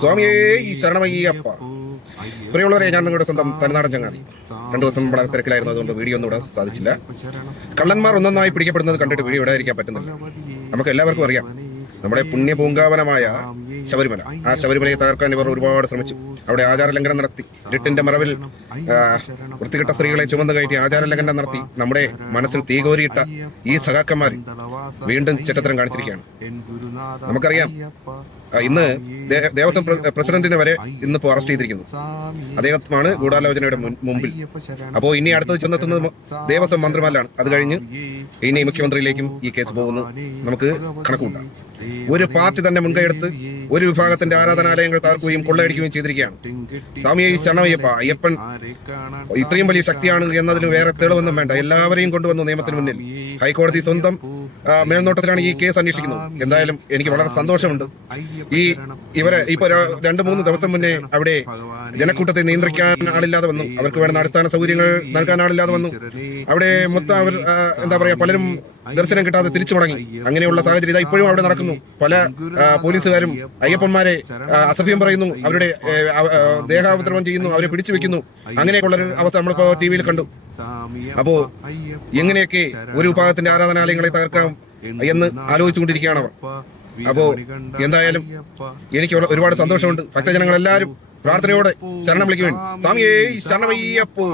സ്വാമിയേ ഈ ശരണമയ്യപ്പ. പ്രിയമുള്ളവരെ, ഞാൻ നിങ്ങളുടെ സ്വന്തം തനിനാടൻ ചങ്ങാതി. 2 ദിവസം വളരെ തിരക്കിലായിരുന്നു, അതുകൊണ്ട് വീഡിയോ ഒന്നും ഇടാൻ സാധിച്ചില്ല. കള്ളന്മാർ ഒന്നൊന്നായി പിടിക്കപ്പെടുന്നത് കണ്ടിട്ട് വീഡിയോ ഇടാതിരിക്കാൻ പറ്റുന്നില്ല. നമുക്ക് എല്ലാവർക്കും അറിയാം, നമ്മുടെ പുണ്യപൂങ്കാവനമായ ശബരിമല, ആ ശബരിമലയെ തകർക്കാൻ ഇവർ ഒരുപാട് ശ്രമിച്ചു. അവിടെ ആചാരലംഘനം നടത്തി, ഇരുട്ടിന്റെ മറവിൽ വൃത്തികെട്ട സ്ത്രീകളെ ചുമന്ന് കയറ്റി ആചാരലംഘനം നടത്തി നമ്മുടെ മനസ്സിൽ തീകോരിയിട്ട ഈ സഖാക്കന്മാർ വീണ്ടും ചെറ്റത്തരം കാണിച്ചിരിക്കുകയാണ്. നമുക്കറിയാം, ഇന്ന് ദേവസ്വം പ്രസിഡന്റിനെ വരെ ഇന്നിപ്പോ അറസ്റ്റ് ചെയ്തിരിക്കുന്നു. അദ്ദേഹമാണ് ഗൂഢാലോചനയുടെ മുമ്പിൽ. അപ്പോൾ ഇനി അടുത്തത് ചെന്നെത്തുന്നത് ദേവസ്വം മന്ത്രിമാരിലാണ്. അത് കഴിഞ്ഞ് ഇനി മുഖ്യമന്ത്രിയിലേക്കും ഈ കേസ് പോകുന്നു. നമുക്ക് കണക്കുകൂട്ടാം. ഒരു പാർട്ടി തന്നെ മുൻകൈയെടുത്ത് ഒരു വിഭാഗത്തിന്റെ ആരാധനാലയങ്ങൾ തകർക്കുകയും കൊള്ളയടിക്കുകയും ചെയ്തിരിക്കുകയാണ്. സ്വാമിയെ ശരണമയ്യപ്പ. അയ്യപ്പൻ ഇത്രയും വലിയ ശക്തിയാണ് എന്നതിന് വേറെ തെളിവൊന്നും വേണ്ട. എല്ലാവരെയും കൊണ്ടുവന്നു നിയമത്തിന് മുന്നിൽ. ഹൈക്കോടതി സ്വന്തം മേൽനോട്ടത്തിലാണ് ഈ കേസ് അന്വേഷിക്കുന്നത്. എന്തായാലും എനിക്ക് വളരെ സന്തോഷമുണ്ട്. ഇവരെ ഇപ്പൊ 2-3 ദിവസം മുന്നേ അവിടെ ജനക്കൂട്ടത്തെ നിയന്ത്രിക്കാൻ ആളില്ലാതെ വന്നു. അവർക്ക് വേണ്ട അടിസ്ഥാന സൗകര്യങ്ങൾ നൽകാൻ ആളില്ലാതെ വന്നു. അവിടെ മൊത്തം അവർ എന്താ പറയാ, പലരും ദർശനം കിട്ടാതെ തിരിച്ചു മടങ്ങി. അങ്ങനെയുള്ള സാഹചര്യം ഇതാ ഇപ്പോഴും അവിടെ നടക്കുന്നു. പല പോലീസുകാരും അയ്യപ്പന്മാരെ അസഭ്യം പറയുന്നു, അവരുടെ ദേഹാപദ്രവം ചെയ്യുന്നു, അവരെ പിടിച്ചു വെക്കുന്നു. അങ്ങനെയൊക്കെയുള്ളൊരു അവസ്ഥ നമ്മളിപ്പോ ടിവിയിൽ കണ്ടു. അപ്പോ എങ്ങനെയൊക്കെ ഒരു വിഭാഗത്തിന്റെ ആരാധനാലയങ്ങളെ തകർക്കാം എന്ന് ആലോചിച്ചുകൊണ്ടിരിക്കുകയാണ് അവർ. അപ്പോ എന്തായാലും എനിക്ക് ഒരുപാട് സന്തോഷമുണ്ട്. ഭക്തജനങ്ങൾ എല്ലാവരും പ്രാർത്ഥനയോടെ ശരണം വിളിക്കുവാൻ. സ്വാമിയേ ശരണമയ്യപ്പോ.